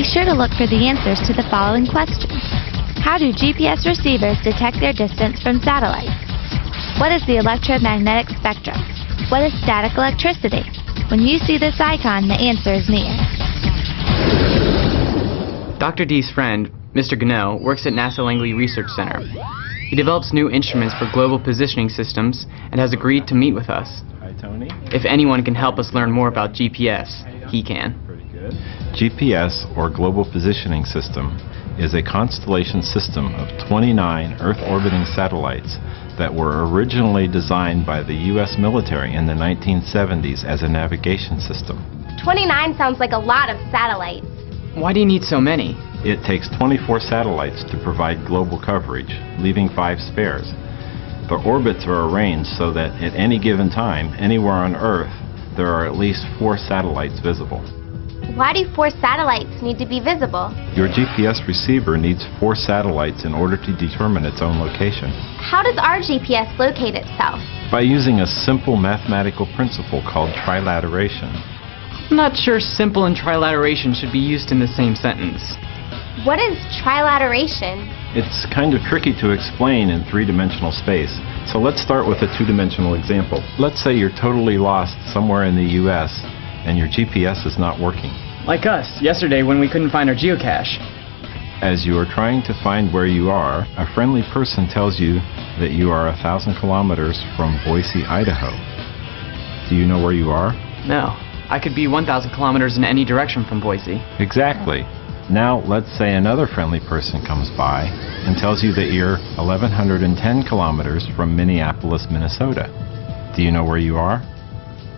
Be sure to look for the answers to the following questions. How do GPS receivers detect their distance from satellites? What is the electromagnetic spectrum? What is static electricity? When you see this icon, the answer is near. Dr. D's friend, Mr. Gano, works at NASA Langley Research Center. He develops new instruments for global positioning systems and has agreed to meet with us. Hi, Tony. If anyone can help us learn more about GPS, he can. Pretty good. GPS, or Global Positioning System, is a constellation system of 29 Earth-orbiting satellites that were originally designed by the U.S. military in the 1970s as a navigation system. 29 sounds like a lot of satellites. Why do you need so many? It takes 24 satellites to provide global coverage, leaving 5 spares. The orbits are arranged so that at any given time, anywhere on Earth, there are at least 4 satellites visible. Why do 4 satellites need to be visible? Your GPS receiver needs 4 satellites in order to determine its own location. How does our GPS locate itself? By using a simple mathematical principle called trilateration. I'm not sure simple and trilateration should be used in the same sentence. What is trilateration? It's kind of tricky to explain in 3-dimensional space, so let's start with a 2-dimensional example. Let's say you're totally lost somewhere in the US and your GPS is not working. Like us, yesterday when we couldn't find our geocache. As you are trying to find where you are, a friendly person tells you that you are 1,000 kilometers from Boise, Idaho. Do you know where you are? No. I could be 1,000 kilometers in any direction from Boise. Exactly. Now, let's say another friendly person comes by and tells you that you're 1,110 kilometers from Minneapolis, Minnesota. Do you know where you are?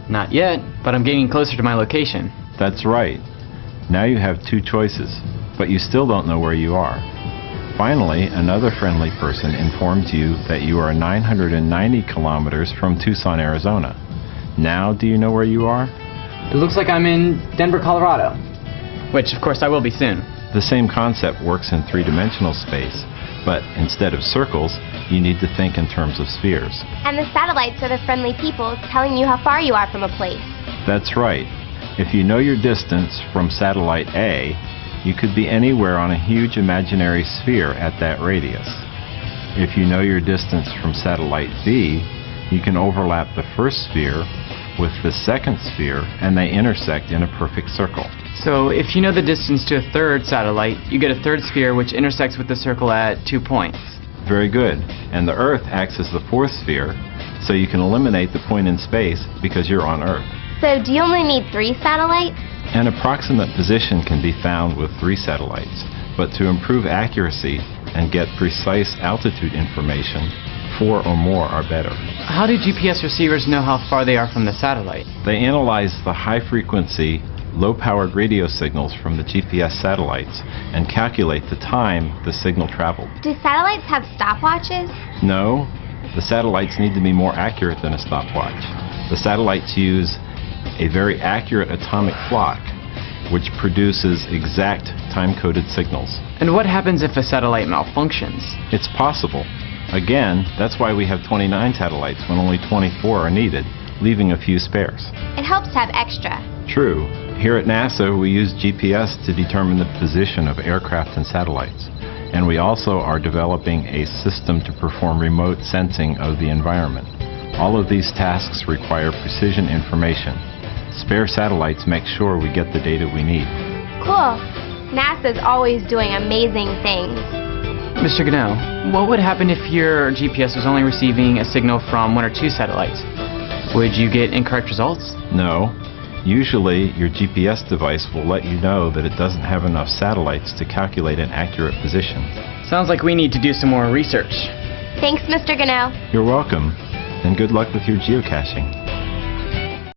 Not yet, but I'm getting closer to my location. That's right. Now you have 2 choices, but you still don't know where you are. Finally, another friendly person informs you that you are 990 kilometers from Tucson, Arizona. Now, do you know where you are? It looks like I'm in Denver, Colorado. Which, of course, I will be soon. The same concept works in 3-dimensional space, but instead of circles, you need to think in terms of spheres. And the satellites are the friendly people telling you how far you are from a place. That's right. If you know your distance from satellite A, you could be anywhere on a huge imaginary sphere at that radius. If you know your distance from satellite B, you can overlap the first sphere with the second sphere, and they intersect in a perfect circle. So if you know the distance to a third satellite, you get a third sphere which intersects with the circle at 2 points. Very good. And the Earth acts as the fourth sphere, so you can eliminate the point in space because you're on Earth. So do you only need 3 satellites? An approximate position can be found with 3 satellites, but to improve accuracy and get precise altitude information, 4 or more are better. How do GPS receivers know how far they are from the satellite? They analyze the high-frequency, low-powered radio signals from the GPS satellites and calculate the time the signal traveled. Do satellites have stopwatches? No, the satellites need to be more accurate than a stopwatch. The satellites use a very accurate atomic clock, which produces exact time-coded signals. And what happens if a satellite malfunctions? It's possible. Again, that's why we have 29 satellites when only 24 are needed, leaving a few spares. It helps to have extra. True. Here at NASA, we use GPS to determine the position of aircraft and satellites. And we also are developing a system to perform remote sensing of the environment. All of these tasks require precision information. Spare satellites make sure we get the data we need. Cool. NASA's always doing amazing things. Mr. Gano, what would happen if your GPS was only receiving a signal from 1 or 2 satellites? Would you get incorrect results? No. Usually, your GPS device will let you know that it doesn't have enough satellites to calculate an accurate position. Sounds like we need to do some more research. Thanks, Mr. Gano. You're welcome, and good luck with your geocaching.